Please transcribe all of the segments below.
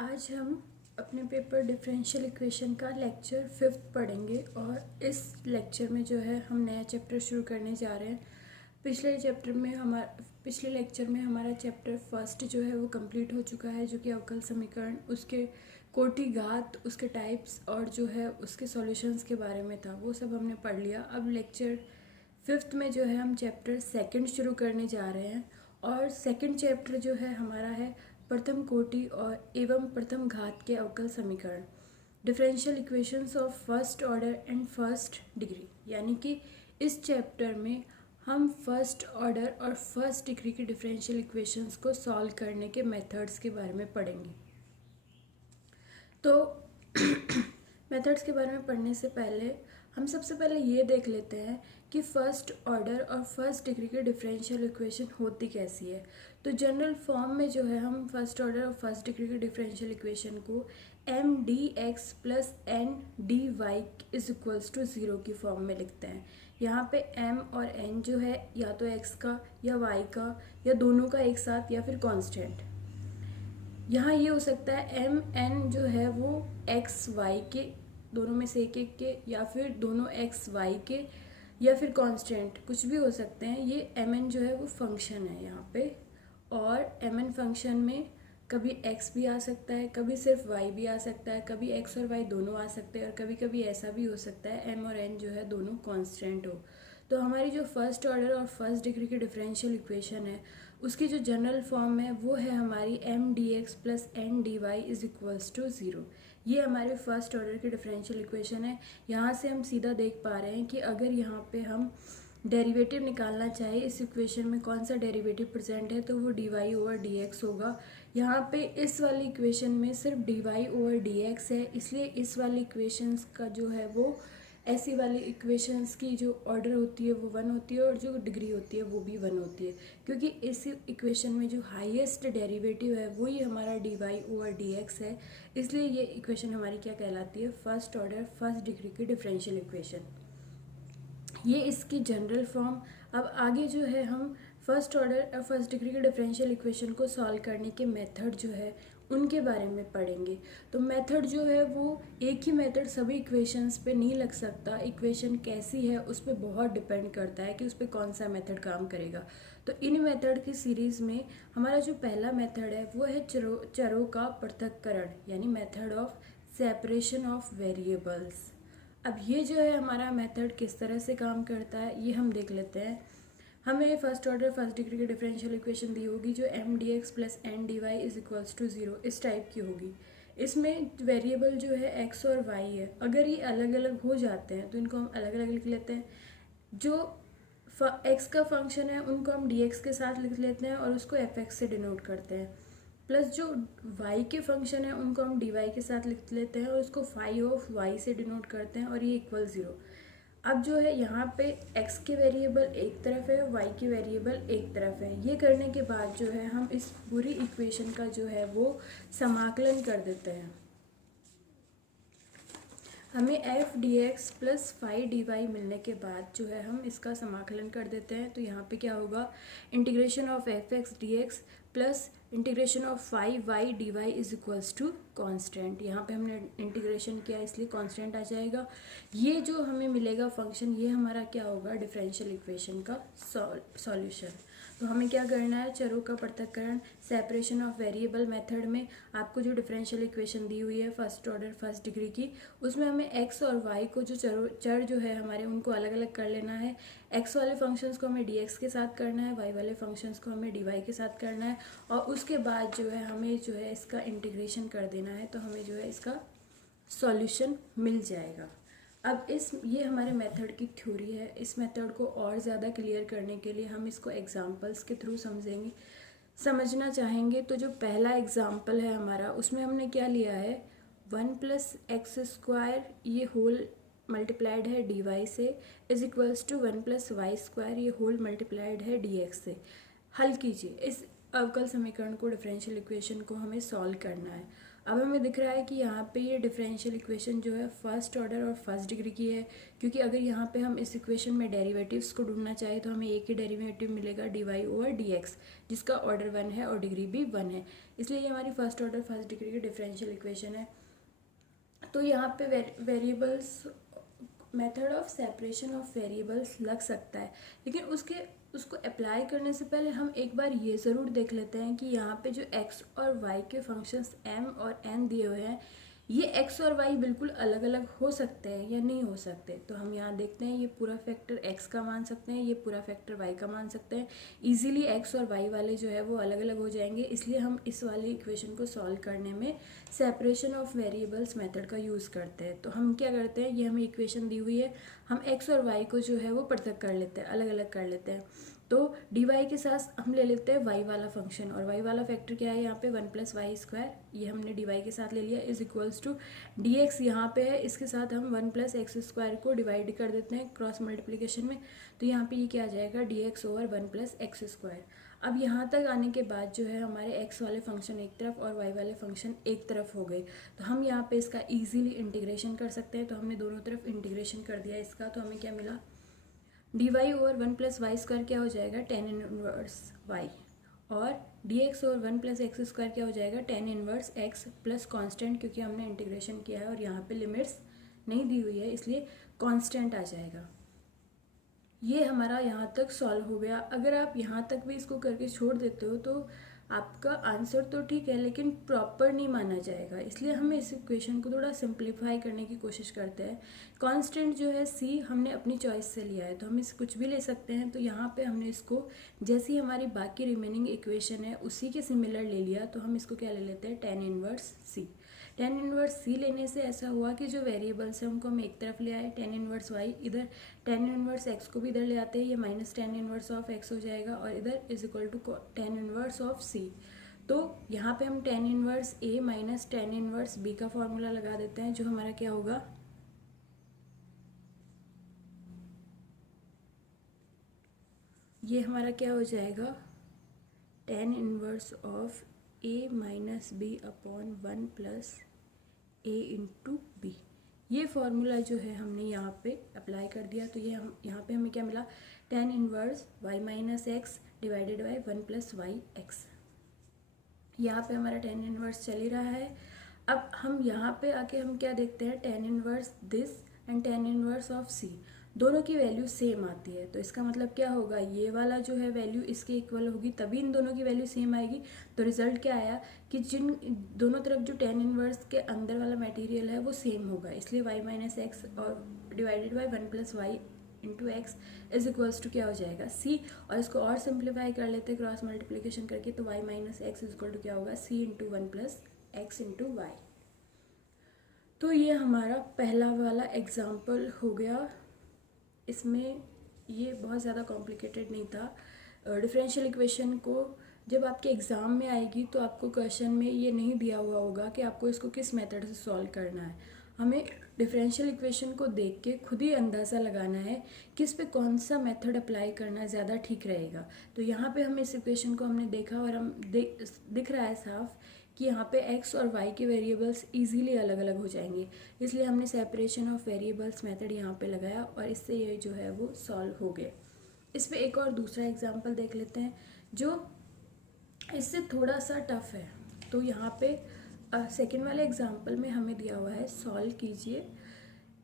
आज हम अपने पेपर डिफरेंशियल इक्वेशन का लेक्चर 5th पढ़ेंगे और इस लेक्चर में जो है हम नया चैप्टर शुरू करने जा रहे हैं। पिछले लेक्चर में हमारा चैप्टर फर्स्ट जो है वो कंप्लीट हो चुका है, जो कि अवकल समीकरण, उसके कोटि घात, उसके टाइप्स और जो है उसके सॉल्यूशंस के बारे में था, वो सब हमने पढ़ लिया। अब लेक्चर 5th में जो है हम चैप्टर सेकंड शुरू करने जा रहे हैं और सेकंड चैप्टर जो है हमारा है प्रथम कोटि और एवं प्रथम घात के अवकल समीकरण, differential equations of first order and first degree. यानी कि इस चैप्टर में हम फर्स्ट ऑर्डर और फर्स्ट डिग्री के डिफरेंशियल इक्वेशंस को सॉल्व करने के मेथड्स के बारे में पढ़ेंगे। तो मेथड्स के बारे में पढ़ने से पहले हम सबसे पहले ये देख लेते हैं कि फर्स्ट ऑर्डर और फर्स्ट डिग्री के डिफरेंशियल इक्वेशन होती कैसी है। तो जनरल फॉर्म में जो है हम फर्स्ट ऑर्डर और फर्स्ट डिग्री के डिफरेंशियल इक्वेशन को M D X plus N D Y is equals to 0 की फॉर्म में लिखते हैं। यहाँ पे m और n जो है या तो x का या y का या दोनों का एक साथ या फिर कांस्टेंट। यहाँ ये हो सकता है m n जो है वो x y के दोनों में से एक के या फिर दोनों x y के या फिर कांस्टेंट, कुछ भी हो सकते हैं। ये m n जो है वो फंक्शन है यहाँ पे, और m n फंक्शन में कभी x भी आ सकता है, कभी सिर्फ y भी आ सकता है, कभी x और y दोनों आ सकते हैं, और कभी कभी ऐसा भी हो सकता है m और n जो है दोनों कांस्टेंट हो। तो हमारी जो फर्स्ट ऑर्डर और फर्स्ट डिग्री की डिफरेंशियल इक्वेशन है उसकी जो जनरल फॉर्म है वो है हमारी M D X plus N D Y is equals to 0। ये हमारे फर्स्ट ऑर्डर की डिफरेंशियल इक्वेशन है। यहाँ से हम सीधा देख पा रहे हैं कि अगर यहाँ पे हम डेरिवेटिव निकालना चाहे इस इक्वेशन में कौन सा डेरिवेटिव प्रेजेंट है तो वो D Y over D X होगा। यहाँ पे इस वाली इक्वेशन में सिर्फ D Y over D X है, इसलिए इस वाली इक्वेशंस का जो है वो ऐसी वाली इक्वेशंस की जो ऑर्डर होती है वो 1 होती है और जो डिग्री होती है वो भी 1 होती है, क्योंकि इस इक्वेशन में जो हाईएस्ट डेरिवेटिव है वो ही हमारा D Y over D X है। इसलिए ये इक्वेशन हमारी क्या कहलाती है, फर्स्ट ऑर्डर फर्स्ट डिग्री की डिफरेंशियल इक्वेशन। ये इसकी जनरल फॉर्म। अब आगे जो है हम फर्स्ट ऑर्डर और फर्स्ट डिग्री के डिफरेंशियल इक्वेशन को सॉल्व करने के मेथड जो है उनके बारे में पढ़ेंगे। तो मेथड जो है वो एक ही मेथड सभी इक्वेशंस पे नहीं लग सकता। इक्वेशन कैसी है उस पर बहुत डिपेंड करता है कि उस पर कौन सा मेथड काम करेगा। तो इन मेथड की सीरीज़ में हमारा जो पहला मेथड है वो है चरों का पृथक्करण, यानी method of separation of variables. अब ये जो है हमारा मेथड किस तरह से काम करता है ये हम देख लेते हैं। हमें फर्स्ट ऑर्डर फर्स्ट डिग्री की डिफरेंशियल इक्वेशन दी होगी जो M D X plus N D Y is equals to 0 इस टाइप की होगी। इसमें वेरिएबल जो है एक्स और वाई है। अगर ये अलग अलग हो जाते हैं तो इनको हम अलग अलग लिख लेते हैं। जो एक्स का फंक्शन है उनको हम डी एक्स के साथ लिख लेते हैं और उसको एफ एक्स से डिनोट करते हैं, प्लस जो y के फंक्शन है उनको हम dy के साथ लिख लेते हैं और उसको फाई ऑफ y से डिनोट करते हैं और ये इक्वल 0। अब जो है यहाँ पे x के वेरिएबल एक तरफ है, y के वेरिएबल एक तरफ है। ये करने के बाद जो है हम इस पूरी इक्वेशन का जो है वो समाकलन कर देते हैं। हमें F D X plus phi D Y मिलने के बाद जो है हम इसका समाकलन कर देते हैं। तो यहाँ पे क्या होगा, integration of F X D X plus integration of phi Y D Y is equals to constant. यहाँ पे हमने इंटीग्रेशन किया इसलिए कॉन्स्टेंट आ जाएगा। ये जो हमें मिलेगा फंक्शन ये हमारा क्या होगा, डिफरेंशियल इक्वेशन का सॉल्यूशन। तो हमें क्या करना है, चरों का पृथक्करण, सेपरेशन ऑफ वेरिएबल मेथड में आपको जो डिफरेंशियल इक्वेशन दी हुई है फर्स्ट ऑर्डर फर्स्ट डिग्री की, उसमें हमें एक्स और वाई को जो चर जो है हमारे उनको अलग अलग कर लेना है। एक्स वाले फंक्शंस को हमें डी एक्स के साथ करना है, वाई वाले फंक्शंस को हमें डी वाई के साथ करना है, और उसके बाद जो है हमें जो है इसका इंटीग्रेशन कर देना है। तो हमें जो है इसका सॉल्यूशन मिल जाएगा। अब ये हमारे मेथड की थ्योरी है। इस मेथड को और ज़्यादा क्लियर करने के लिए हम इसको एग्जांपल्स के थ्रू समझना चाहेंगे। तो जो पहला एग्जांपल है हमारा उसमें हमने क्या लिया है, 1 प्लस एक्स स्क्वायर ये होल मल्टीप्लाइड है डी वाई से is equals to 1 plus Y square ये होल मल्टीप्लाइड है डी एक्स से। हल कीजिए। इस अवकल समीकरण को, डिफरेंशियल इक्वेशन को हमें सॉल्व करना है। अब हमें दिख रहा है कि यहाँ पे ये डिफरेंशियल इक्वेशन जो है फर्स्ट ऑर्डर और फर्स्ट डिग्री की है, क्योंकि अगर यहाँ पे हम इस इक्वेशन में डेरिवेटिव्स को ढूंढना चाहें तो हमें एक ही डेरिवेटिव मिलेगा dy/dx, जिसका ऑर्डर 1 है और डिग्री भी 1 है, इसलिए ये हमारी फर्स्ट ऑर्डर फर्स्ट डिग्री की डिफरेंशियल इक्वेशन है। तो यहाँ पे variables, method of separation of variables लग सकता है, लेकिन उसको अप्लाई करने से पहले हम एक बार ये ज़रूर देख लेते हैं कि यहाँ पे जो x और y के फंक्शंस m और n दिए हुए हैं, ये x और y बिल्कुल अलग अलग हो सकते हैं या नहीं हो सकते। तो हम यहाँ देखते हैं, ये पूरा फैक्टर x का मान सकते हैं, ये पूरा फैक्टर y का मान सकते हैं। इजीली x और y वाले जो है वो अलग अलग हो जाएंगे, इसलिए हम इस वाली इक्वेशन को सॉल्व करने में सेपरेशन ऑफ वेरिएबल्स मेथड का यूज़ करते हैं। तो हम क्या करते हैं, ये हमें इक्वेशन दी हुई है, हम x और y को जो है वो पृथक कर लेते हैं, अलग अलग कर लेते हैं। तो dy के साथ हम ले लेते हैं y वाला फंक्शन, और y वाला फैक्टर क्या है यहाँ पे 1 + y², ये हमने dy के साथ ले लिया, इज इक्वल्स टू dx यहाँ पे है, इसके साथ हम 1 + x² को डिवाइड कर देते हैं क्रॉस मल्टीप्लिकेशन में, तो यहाँ पे ये क्या आ जाएगा dx/1 + x²। अब यहाँ तक आने के बाद जो है हमारे x वाले फंक्शन एक तरफ और y वाले फंक्शन एक तरफ हो गए, तो हम यहाँ पे इसका ईजिली इंटीग्रेशन कर सकते हैं। तो हमने दोनों तरफ इंटीग्रेशन कर दिया इसका, तो हमें क्या मिला, dy/1 + y² क्या हो जाएगा tan इनवर्स y, और dx/1 + x² क्या हो जाएगा tan inverse x plus constant, क्योंकि हमने इंटीग्रेशन किया है और यहाँ पे लिमिट्स नहीं दी हुई है इसलिए कांस्टेंट आ जाएगा। ये हमारा यहाँ तक सॉल्व हो गया। अगर आप यहाँ तक भी इसको करके छोड़ देते हो तो आपका आंसर तो ठीक है, लेकिन प्रॉपर नहीं माना जाएगा, इसलिए हमें इस इक्वेशन को थोड़ा सिंप्लीफाई करने की कोशिश करते हैं। कांस्टेंट जो है c हमने अपनी चॉइस से लिया है, तो हम इसे कुछ भी ले सकते हैं। तो यहाँ पे हमने इसको जैसी हमारी बाकी रिमेनिंग इक्वेशन है उसी के सिमिलर ले लिया, तो हम इसको क्या ले लेते हैं, tan inverse c। tan inverse c लेने से ऐसा हुआ कि जो वेरिएबल्स हैं उनको हम एक तरफ ले आए, tan इनवर्स y इधर, tan इनवर्स x को भी इधर ले आते हैं, ये minus tan inverse of x हो जाएगा, और इधर is equal to tan inverse of c। तो यहाँ पे हम tan inverse a minus tan inverse b का फॉर्मूला लगा देते हैं, जो हमारा क्या होगा, ये हमारा क्या हो जाएगा, tan inverse of a minus b upon 1 + a into B. ये फॉर्मूला जो है हमने यहाँ पे अप्लाई कर दिया, तो ये हम यहाँ पे हमें क्या मिला, tan inverse y minus x divided by 1 + y(x). यहाँ पे हमारा tan इनवर्स चल ही रहा है। अब हम यहाँ पे आके हम क्या देखते हैं, tan inverse this and tan inverse of c, दोनों की वैल्यू सेम आती है, तो इसका मतलब क्या होगा, ये वाला जो है वैल्यू इसके इक्वल होगी, तभी इन दोनों की वैल्यू सेम आएगी। तो रिजल्ट क्या आया कि जिन दोनों तरफ जो tan इनवर्स के अंदर वाला मटेरियल है वो सेम होगा, इसलिए y माइनस एक्स और divided by 1 + y into X is equals to क्या हो जाएगा, c। और इसको और सिंप्लीफाई कर लेते हैं क्रॉस मल्टीप्लिकेशन करके, तो y minus X is equal to क्या होगा, c into 1 + x into Y. तो ये हमारा पहला वाला एग्जाम्पल हो गया। इसमें ये बहुत ज़्यादा कॉम्प्लिकेटेड नहीं था। डिफरेंशियल इक्वेशन को जब आपके एग्ज़ाम में आएगी तो आपको क्वेश्चन में ये नहीं दिया हुआ होगा कि आपको इसको किस मेथड से सॉल्व करना है। हमें डिफरेंशियल इक्वेशन को देख के खुद ही अंदाज़ा लगाना है कि इस पे कौन सा मेथड अप्लाई करना ज़्यादा ठीक रहेगा। तो यहाँ पे हम इस इक्वेशन को हमने देखा और हम दिख रहा है साफ कि यहाँ पे x और y के वेरिएबल्स इजीली अलग अलग हो जाएंगे, इसलिए हमने सेपरेशन ऑफ वेरिएबल्स मेथड यहाँ पे लगाया और इससे ये जो है वो सॉल्व हो गए। इस पे एक और दूसरा एग्जांपल देख लेते हैं जो इससे थोड़ा सा टफ है। तो यहाँ पे सेकेंड वाले एग्जांपल में हमें दिया हुआ है, सॉल्व कीजिए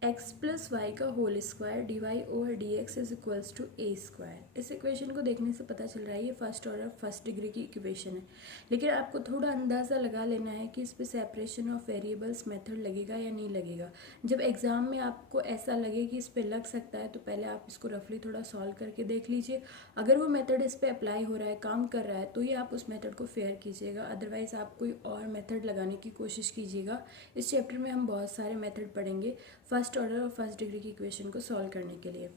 x + y का whole square dy/dx is equals to a²। इस इक्वेशन को देखने से पता चल रहा है ये फर्स्ट ऑर्डर फर्स्ट डिग्री की इक्वेशन है, लेकिन आपको थोड़ा अंदाज़ा लगा लेना है कि इस पे सेपरेशन ऑफ वेरिएबल्स मेथड लगेगा या नहीं लगेगा। जब एग्ज़ाम में आपको ऐसा लगे कि इस पे लग सकता है तो पहले आप इसको रफली थोड़ा सॉल्व करके देख लीजिए। अगर वो मेथड इस पे अप्लाई हो रहा है, काम कर रहा है, तो ये आप उस मेथड को फेयर कीजिएगा, अदरवाइज़ आप कोई और मेथड लगाने की कोशिश कीजिएगा। इस चैप्टर में हम बहुत सारे मेथड पढ़ेंगे फर्स्ट ऑर्डर और फर्स्ट डिग्री की इक्वेशन को सॉल्व करने के लिए।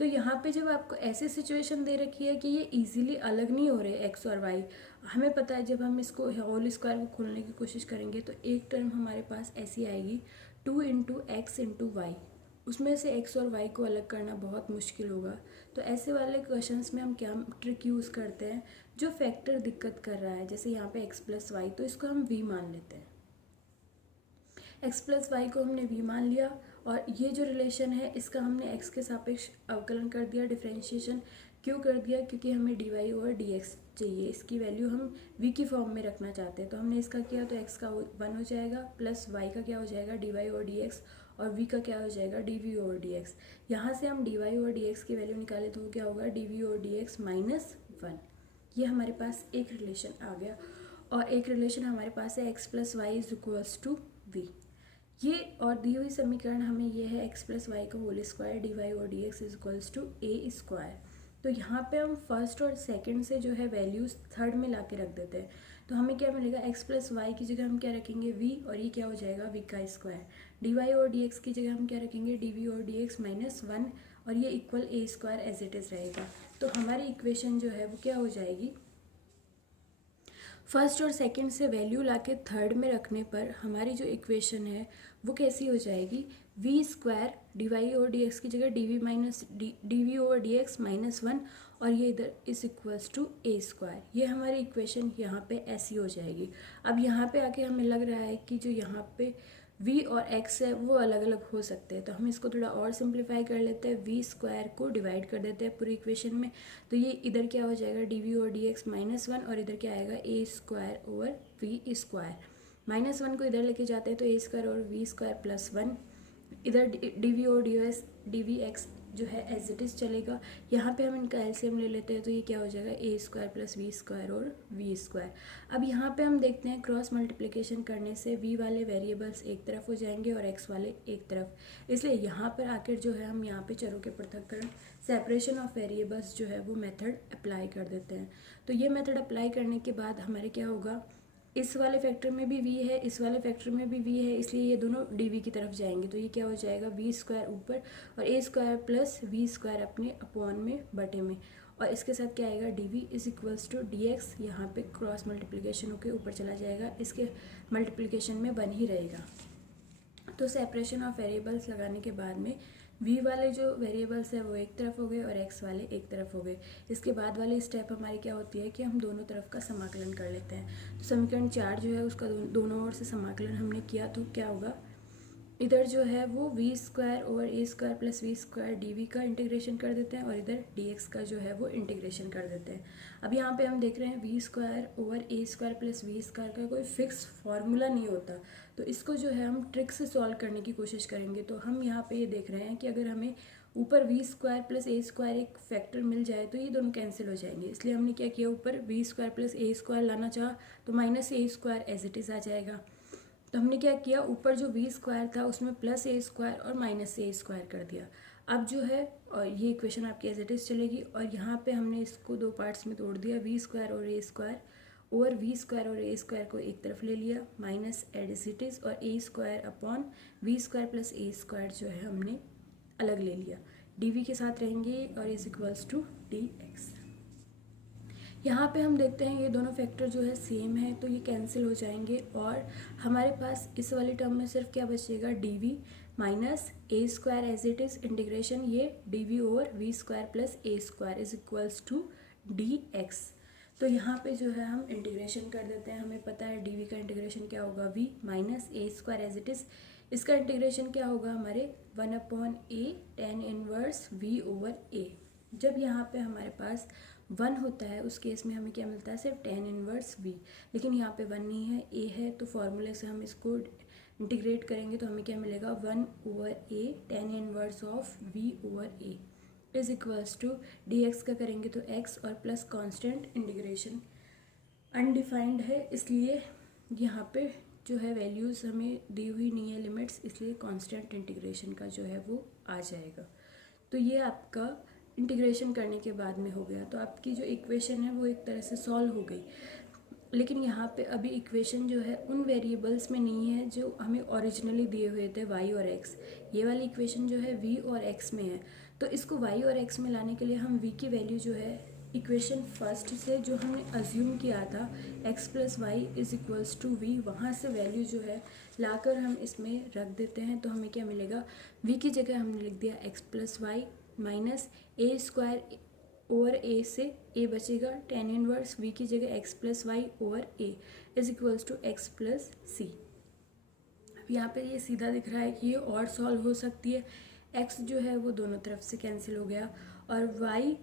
तो यहाँ पे जब आपको ऐसी सिचुएशन दे रखी है कि ये इजीली अलग नहीं हो रहे x और y, हमें पता है जब हम इसको होल स्क्वायर को खोलने की कोशिश करेंगे तो एक टर्म हमारे पास ऐसी आएगी 2 × x × y, उसमें से x और y को अलग करना बहुत मुश्किल होगा। तो ऐसे वाले क्वेश्चंस में हम क्या ट्रिक यूज़ करते हैं, जो फैक्टर दिक्कत कर रहा है, जैसे यहाँ पे x प्लस वाई, तो इसको हम v मान लेते हैं। x प्लस वाई को हमने v मान लिया और ये जो रिलेशन है इसका हमने x के सापेक्ष अवकलन कर दिया, डिफरेंशिएशन क्यों कर दिया, क्योंकि हमें dy ओवर dx चाहिए, इसकी वैल्यू हम v की फॉर्म में रखना चाहते हैं। तो हमने इसका किया तो x का 1 हो जाएगा प्लस y का क्या हो जाएगा dy ओवर dx और v का क्या हो जाएगा dv ओवर dx। यहाँ से हम dy ओवर dx की वैल्यू निकाले तो क्या होगा dv ओवर dx माइनस 1। ये हमारे पास एक रिलेशन आ गया और एक रिलेशन हमारे पास है x plus Y is equals to v। ये और दी हुई समीकरण हमें ये है x प्लस वाई का होल स्क्वायर डी वाई और D X is equals to A square. तो यहाँ पे हम फर्स्ट और सेकंड से जो है वैल्यूज़ थर्ड में ला के रख देते हैं। तो हमें क्या मिलेगा x प्लस वाई की जगह हम क्या रखेंगे v और ये क्या हो जाएगा v का स्क्वायर। डी वाई और डी एक्स की जगह हम क्या रखेंगे डी वी और डी एक्स माइनस 1 और ये equal A square as it is रहेगा। तो हमारी इक्वेशन जो है वो क्या हो जाएगी, फर्स्ट और सेकंड से वैल्यू लाके थर्ड में रखने पर हमारी जो इक्वेशन है वो कैसी हो जाएगी, V square D Y over D X की जगह D we minus D we over D x minus 1 और ये इधर is equals to A square. ये हमारी इक्वेशन यहाँ पे ऐसी हो जाएगी। अब यहाँ पे आके हमें लग रहा है कि जो यहाँ पे v और x है वो अलग अलग हो सकते हैं, तो हम इसको थोड़ा और सिंप्लीफाई कर लेते हैं। v स्क्वायर को डिवाइड कर देते हैं पूरी इक्वेशन में, तो ये इधर क्या हो जाएगा डी वी और डी एक्स माइनस 1 और इधर क्या आएगा a square over v square. Minus 1 को इधर लेके जाते हैं तो ए स्क्वायर और वी स्क्वायर प्लस 1, इधर डी वी और डी वी एक्स जो है एज इट इज़ चलेगा। यहाँ पे हम इनका एलसीएम ले लेते हैं तो ये क्या हो जाएगा ए स्क्वायर प्लस वी स्क्वायर और वी स्क्वायर। अब यहाँ पे हम देखते हैं क्रॉस मल्टीप्लिकेशन करने से वी वाले वेरिएबल्स एक तरफ हो जाएंगे और एक्स वाले एक तरफ, इसलिए यहाँ पर आकर जो है हम यहाँ पे चरों के पृथक्करण सेपरेशन ऑफ वेरिएबल्स जो है वो मेथड अप्लाई कर देते हैं। तो ये मेथड अप्लाई करने के बाद हमारे क्या होगा, इस वाले फैक्टर में भी v है, इस वाले फैक्टर में भी v है, इसलिए ये दोनों dv की तरफ जाएंगे। तो ये क्या हो जाएगा v स्क्वायर ऊपर और a square plus V square अपने अपॉन में बटे में, और इसके साथ क्या आएगा dv is equals to dx। यहाँ पे क्रॉस मल्टीप्लिकेशन होकर ऊपर चला जाएगा, इसके मल्टीप्लिकेशन में बन ही रहेगा। तो सेपरेशन ऑफ वेरिएबल्स लगाने के बाद में v वाले जो वेरिएबल्स है वो एक तरफ हो गए और x वाले एक तरफ हो गए। इसके बाद वाली स्टेप हमारी क्या होती है कि हम दोनों तरफ का समाकलन कर लेते हैं। तो समीकरण 4 जो है उसका दोनों ओर से समाकलन हमने किया तो क्या होगा, इधर जो है वो V square over A square plus V square D V का इंटीग्रेशन कर देते हैं और इधर डी एक्स का जो है वो इंटीग्रेशन कर देते हैं। अब यहाँ पे हम देख रहे हैं V square over A square plus V square का कोई फिक्स फार्मूला नहीं होता, तो इसको जो है हम ट्रिक से सॉल्व करने की कोशिश करेंगे। तो हम यहाँ पे ये देख रहे हैं कि अगर हमें ऊपर we square plus A square एक फैक्टर मिल जाए तो ये दोनों कैंसिल हो जाएंगे, इसलिए हमने क्या किया, ऊपर we square plus A square लाना चाहा तो minus A square as it is आ जाएगा। तो हमने क्या किया, ऊपर जो वी स्क्वायर था उसमें प्लस ए स्क्वायर और माइनस ए स्क्वायर कर दिया। अब जो है और ये इक्वेशन आपकी एज इट इज़ चलेगी और यहाँ पे हमने इसको दो पार्ट्स में तोड़ दिया, वी स्क्वायर और ए स्क्वायर और वी स्क्वायर और ए स्क्वायर को एक तरफ ले लिया माइनस एज इट इज़ और a square upon v square plus A square जो है हमने अलग ले लिया, डी वी के साथ रहेंगे और is equals to D X. यहाँ पे हम देखते हैं ये दोनों फैक्टर जो है सेम है तो ये कैंसिल हो जाएंगे और हमारे पास इस वाली टर्म में सिर्फ क्या बचेगा, d we minus A square as it is integration ये d we over v square plus A square is equals to D x. तो यहाँ पे जो है हम इंटीग्रेशन कर देते हैं, हमें पता है डी वी का इंटीग्रेशन क्या होगा, V minus A square as it is, इसका इंटीग्रेशन क्या होगा हमारे 1/a tan inverse v over a। जब यहाँ पे हमारे पास 1 होता है उस केस में हमें क्या मिलता है, सिर्फ tan इनवर्स v, लेकिन यहाँ पे 1 नहीं है, a है, तो फॉर्मूले से हम इसको इंटीग्रेट करेंगे तो हमें क्या मिलेगा, 1/a tan inverse of v over a is equals to dx का करेंगे तो x और प्लस कांस्टेंट इंटीग्रेशन अनडिफाइंड है, इसलिए यहाँ पे जो है वैल्यूज़ हमें दी हुई नहीं है लिमिट्स, इसलिए कांस्टेंट इंटीग्रेशन का जो है वो आ जाएगा। तो ये आपका इंटीग्रेशन करने के बाद में हो गया, तो आपकी जो इक्वेशन है वो एक तरह से सॉल्व हो गई। लेकिन यहाँ पे अभी इक्वेशन जो है उन वेरिएबल्स में नहीं है जो हमें ओरिजिनली दिए हुए थे y और x, ये वाली इक्वेशन जो है v और x में है। तो इसको y और x में लाने के लिए हम v की वैल्यू जो है इक्वेशन फर्स्ट से जो हमने अज्यूम किया था x plus Y is equals to V, वहाँ से वैल्यू जो है लाकर हम इसमें रख देते हैं तो हमें क्या मिलेगा, v की जगह हमने लिख दिया x plus y minus A square over a से ए बचेगा, टेन इनवर्स वी की जगह x plus y over a is equals to x plus c. अब यहाँ पे ये सीधा दिख रहा है कि ये और सॉल्व हो सकती है। एक्स जो है वो दोनों तरफ से कैंसिल हो गया और वाई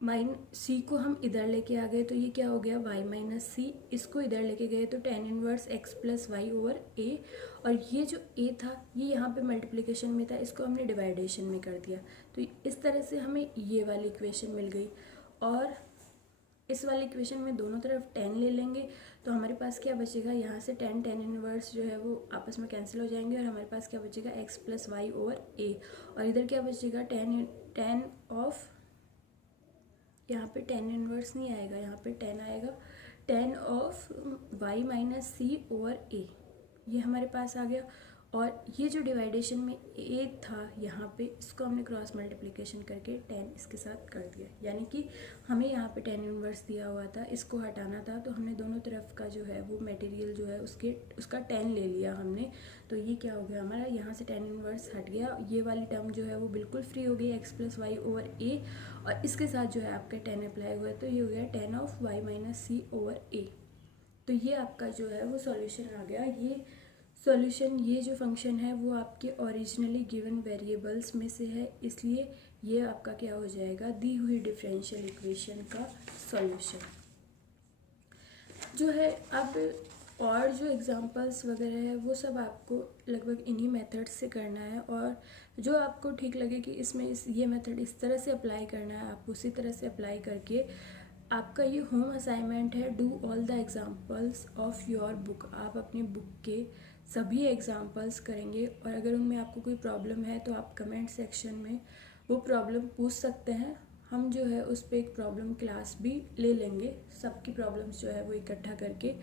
माइन सी को हम इधर लेके आ गए तो ये क्या हो गया वाई माइनस सी, इसको इधर लेके गए तो tan inverse x plus y over a, और ये जो ए था ये यहाँ पे मल्टीप्लिकेशन में था, इसको हमने डिवाइडेशन में कर दिया। तो इस तरह से हमें ये वाली इक्वेशन मिल गई। और इस वाली इक्वेशन में दोनों तरफ 10 ले लेंगे तो हमारे पास क्या बचेगा, यहाँ से टेन इनवर्स जो है वो आपस में कैंसिल हो जाएंगे और हमारे पास क्या बचेगा x plus y over a, और इधर क्या बचेगा टेन ऑफ, यहाँ पे 10 इनवर्स नहीं आएगा, यहाँ पे 10 आएगा, 10 of y minus c over a, ये हमारे पास आ गया। और ये जो डिवाइडेशन में a था यहाँ पे, इसको हमने क्रॉस मल्टीप्लिकेशन करके 10 इसके साथ कर दिया, यानी कि हमें यहाँ पे 10 इनवर्स दिया हुआ था, इसको हटाना था तो हमने दोनों तरफ का जो है वो मटेरियल जो है उसका 10 ले लिया हमने। तो ये क्या हो गया हमारा, यहाँ से 10 इनवर्स हट गया, ये वाली टर्म जो है वो बिल्कुल फ्री हो गई x plus y over a, और इसके साथ जो है आपका 10 अप्लाई हुआ तो ये हो गया 10 of y minus c over a. तो ये आपका जो है वो सॉल्यूशन आ गया। ये सॉल्यूशन, ये जो फंक्शन है वो आपके ओरिजिनली गिवन वेरिएबल्स में से है, इसलिए ये आपका क्या हो जाएगा, दी हुई डिफरेंशियल इक्वेशन का सॉल्यूशन जो है। अब और जो एग्जांपल्स वगैरह है वो सब आपको लगभग इन्हीं मेथड्स से करना है, और जो आपको ठीक लगे कि इसमें ये मेथड इस तरह से अप्लाई करना है, आप उसी तरह से अप्लाई करके आपका ये होम असाइनमेंट है, do all the examples of your book. आप अपनी बुक के सभी एग्जांपल्स करेंगे, और अगर उनमें आपको कोई प्रॉब्लम है तो आप कमेंट सेक्शन में वो प्रॉब्लम पूछ सकते हैं, हम जो है उस पर एक प्रॉब्लम क्लास भी ले लेंगे, सबकी प्रॉब्लम्स जो है वो इकट्ठा करके।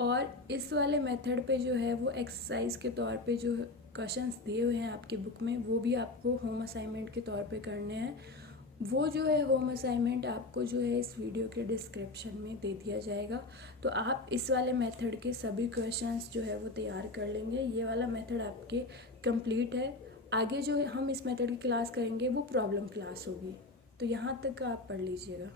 और इस वाले मेथड पे जो है वो एक्सरसाइज के तौर पे जो क्वेश्चंस दिए हुए हैं आपकी बुक में, वो भी आपको होम असाइनमेंट के तौर पे करने हैं। वो जो है होम असाइनमेंट आपको जो है इस वीडियो के डिस्क्रिप्शन में दे दिया जाएगा, तो आप इस वाले मेथड के सभी क्वेश्चंस जो है वो तैयार कर लेंगे। ये वाला मेथड आपके कंप्लीट है। आगे जो हम इस मेथड की क्लास करेंगे वो प्रॉब्लम क्लास होगी, तो यहाँ तक आप पढ़ लीजिएगा।